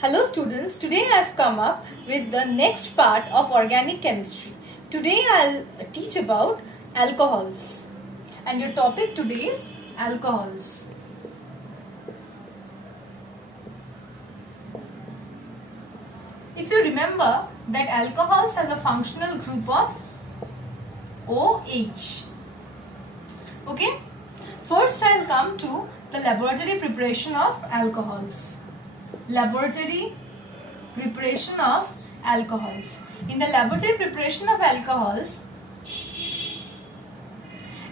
Hello students, today I have come up with the next part of organic chemistry. Today I'll teach about alcohols and your topic today is alcohols. If you remember that alcohols has a functional group of OH. Okay, first I'll come to the laboratory preparation of alcohols. Laboratory preparation of alcohols. In the laboratory preparation of alcohols,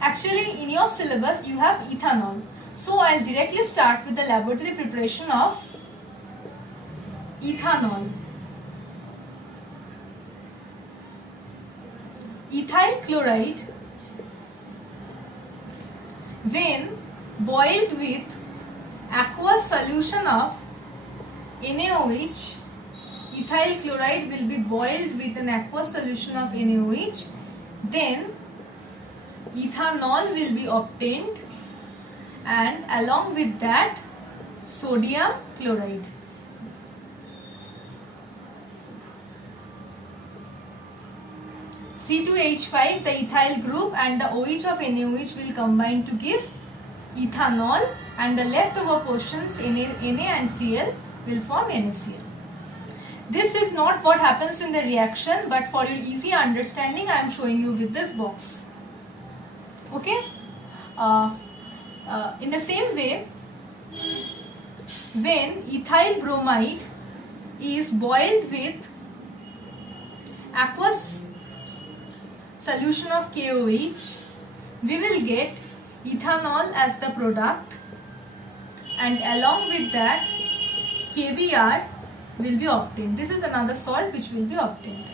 actually in your syllabus you have ethanol. So I'll directly start with the laboratory preparation of ethanol. Ethyl chloride, when boiled with aqueous solution of NaOH, ethyl chloride will be boiled with an aqueous solution of NaOH, then ethanol will be obtained and along with that sodium chloride. C2H5, the ethyl group and the OH of NaOH will combine to give ethanol, and the leftover portions Na and Cl will form NaCl. This is not what happens in the reaction, but for your easy understanding I am showing you with this box. Okay. In the same way, when ethyl bromide is boiled with aqueous solution of KOH, we will get ethanol as the product, and along with that KBr will be obtained. This is another salt which will be obtained.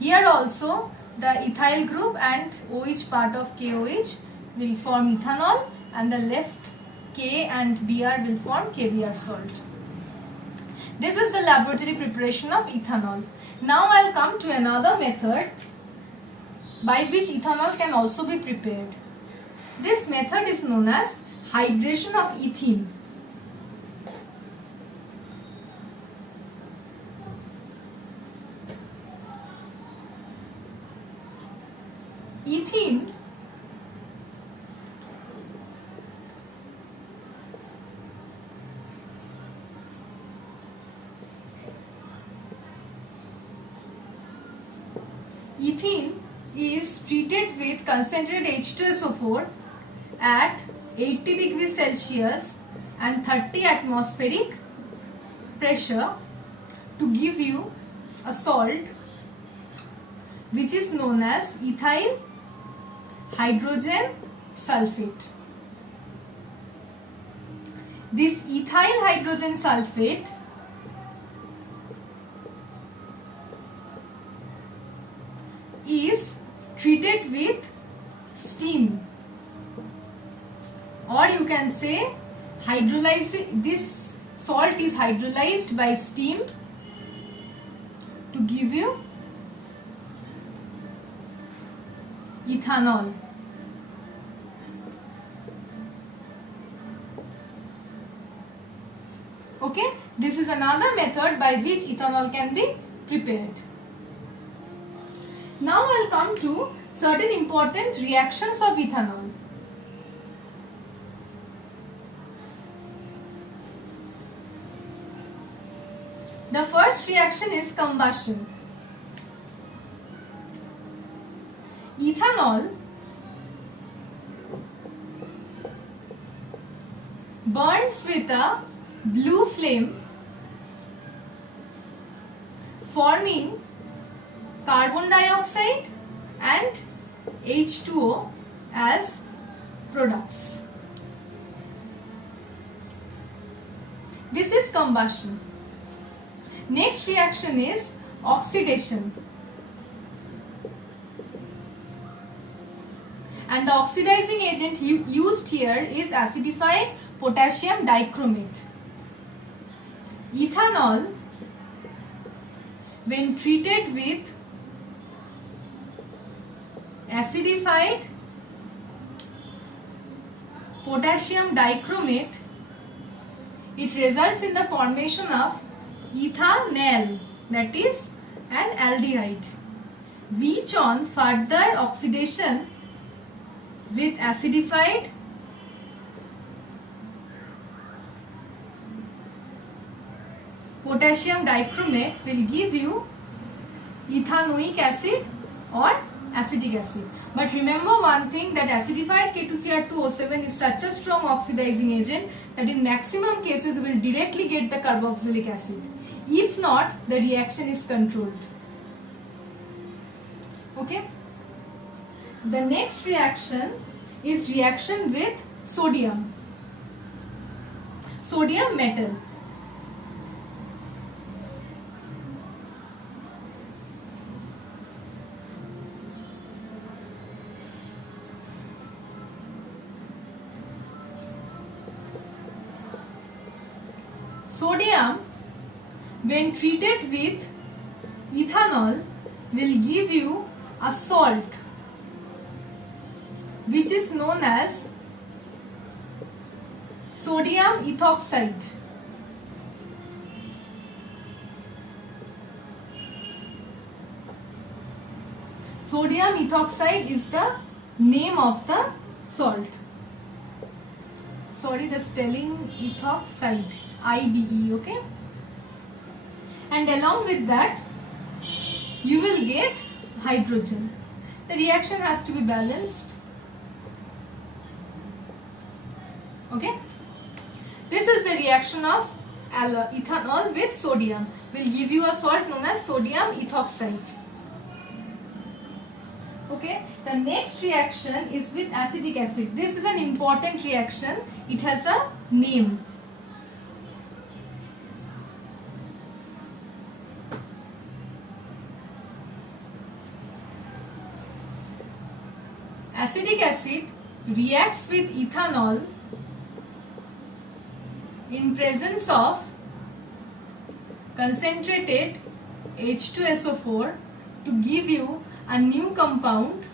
Here also the ethyl group and OH part of KOH will form ethanol, and the left K and Br will form KBr salt. This is the laboratory preparation of ethanol. Now I'll come to another method by which ethanol can also be prepared. This method is known as hydration of ethene. Ethene is treated with concentrated H2SO4 at 80 degrees Celsius and 30 atmospheric pressure to give you a salt which is known as ethyl hydrogen sulfate. This ethyl hydrogen sulfate is treated with steam, or you can say this salt is hydrolyzed by steam to give you ethanol. Okay, this is another method by which ethanol can be prepared. Now I'll come to certain important reactions of ethanol. The first reaction is combustion. Ethanol burns with a blue flame, forming carbon dioxide and H2O as products. This is combustion. Next reaction is oxidation. And the oxidizing agent used here is acidified potassium dichromate. Ethanol, when treated with acidified potassium dichromate, it results in the formation of ethanal, that is an aldehyde, which on further oxidation with acidified potassium dichromate will give you ethanoic acid or acetic acid. But remember one thing, that acidified K2Cr2O7 is such a strong oxidizing agent that in maximum cases we will directly get the carboxylic acid. If not, the reaction is controlled. Okay. The next reaction is reaction with sodium. Sodium metal. Sodium, when treated with ethanol, will give you a salt which is known as sodium ethoxide. Sodium ethoxide is the name of the salt. Sorry, the spelling ethoxide, IDE, okay? And along with that, you will get hydrogen. The reaction has to be balanced. Okay? This is the reaction of ethanol with sodium. Will give you a salt known as sodium ethoxide. Okay? The next reaction is with acetic acid. This is an important reaction. It has a name. Acetic acid reacts with ethanol in presence of concentrated H2SO4 to give you a new compound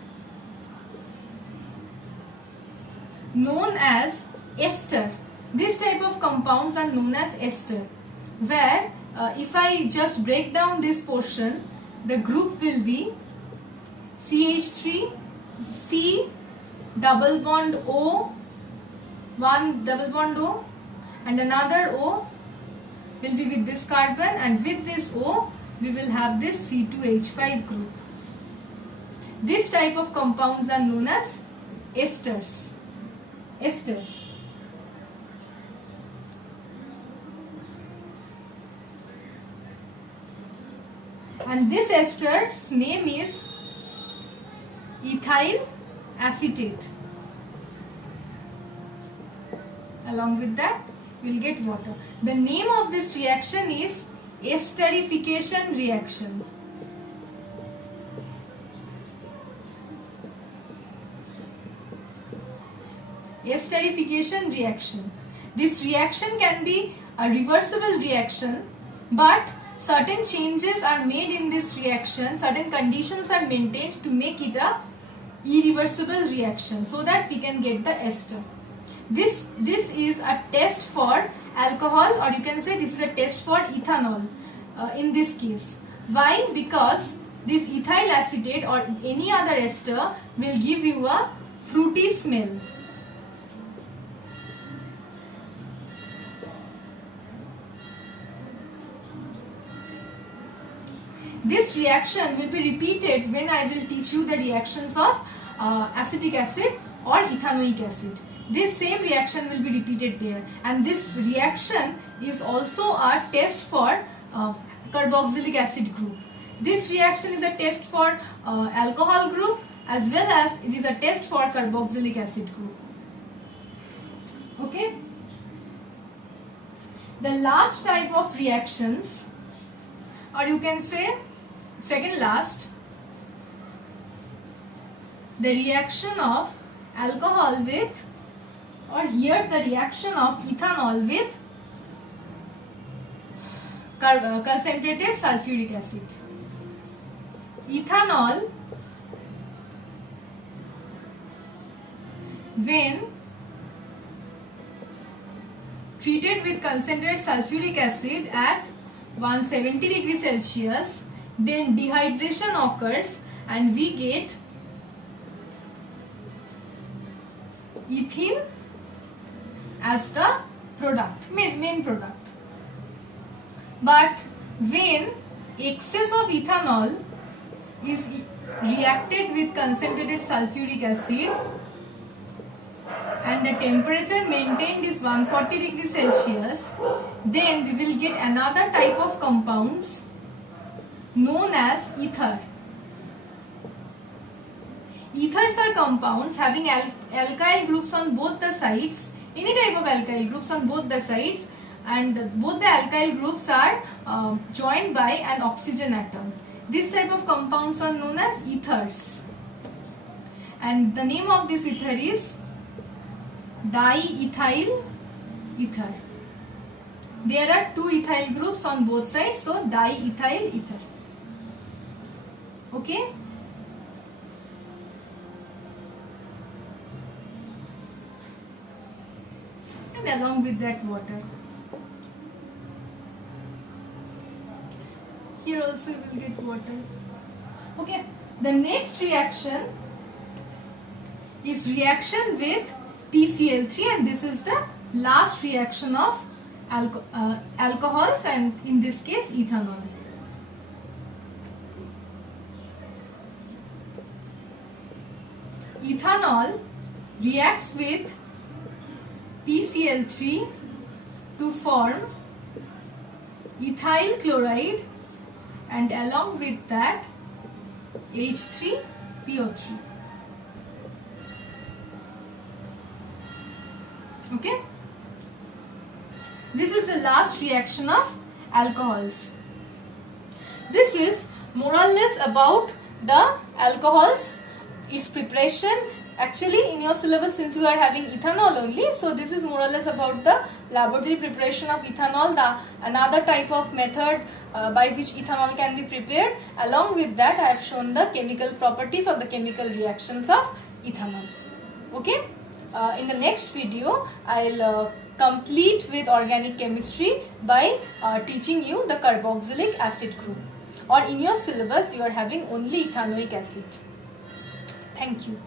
known as ester. This type of compounds are known as ester, where if I just break down this portion, the group will be CH3, C double bond O, one double bond O, and another O will be with this carbon, and with this O we will have this C2H5 group. This type of compounds are known as esters. Esters. And this ester's name is ethyl acetate. Along with that, we will get water. The name of this reaction is esterification reaction. Esterification reaction. This reaction can be a reversible reaction, but certain changes are made in this reaction, certain conditions are maintained to make it a irreversible reaction so that we can get the ester. This is a test for alcohol, or you can say this is a test for ethanol in this case. Why? Because this ethyl acetate or any other ester will give you a fruity smell. This reaction will be repeated when I will teach you the reactions of acetic acid or ethanoic acid. This same reaction will be repeated there, and this reaction is also a test for carboxylic acid group. This reaction is a test for alcohol group as well as it is a test for carboxylic acid group. Okay. The last type of reactions, or you can say second last, the reaction of alcohol with, or here the reaction of ethanol with concentrated sulfuric acid. Ethanol, when treated with concentrated sulfuric acid at 170 degrees Celsius, then dehydration occurs and we get ethene as the product, main product. But when excess of ethanol is reacted with concentrated sulfuric acid and the temperature maintained is 140 degrees Celsius, then we will get another type of compounds known as ether. Ethers are compounds having alkyl groups on both the sides, any type of alkyl groups on both the sides, and both the alkyl groups are joined by an oxygen atom. This type of compounds are known as ethers, and the name of this ether is diethyl ether. There are two ethyl groups on both sides, so diethyl ether. Okay. And along with that water. Here also we will get water. Okay. The next reaction is reaction with PCl3, and this is the last reaction of alcohols, and in this case ethanol. Ethanol reacts with PCl3 to form ethyl chloride and along with that H3PO3. Okay. This is the last reaction of alcohols. This is more or less about the alcohols, its preparation. Actually, in your syllabus, since you are having ethanol only, so this is more or less about the laboratory preparation of ethanol, the another type of method by which ethanol can be prepared. Along with that, I have shown the chemical properties or the chemical reactions of ethanol. Okay. In the next video, I'll complete with organic chemistry by teaching you the carboxylic acid group. Or in your syllabus, you are having only ethanoic acid. Thank you.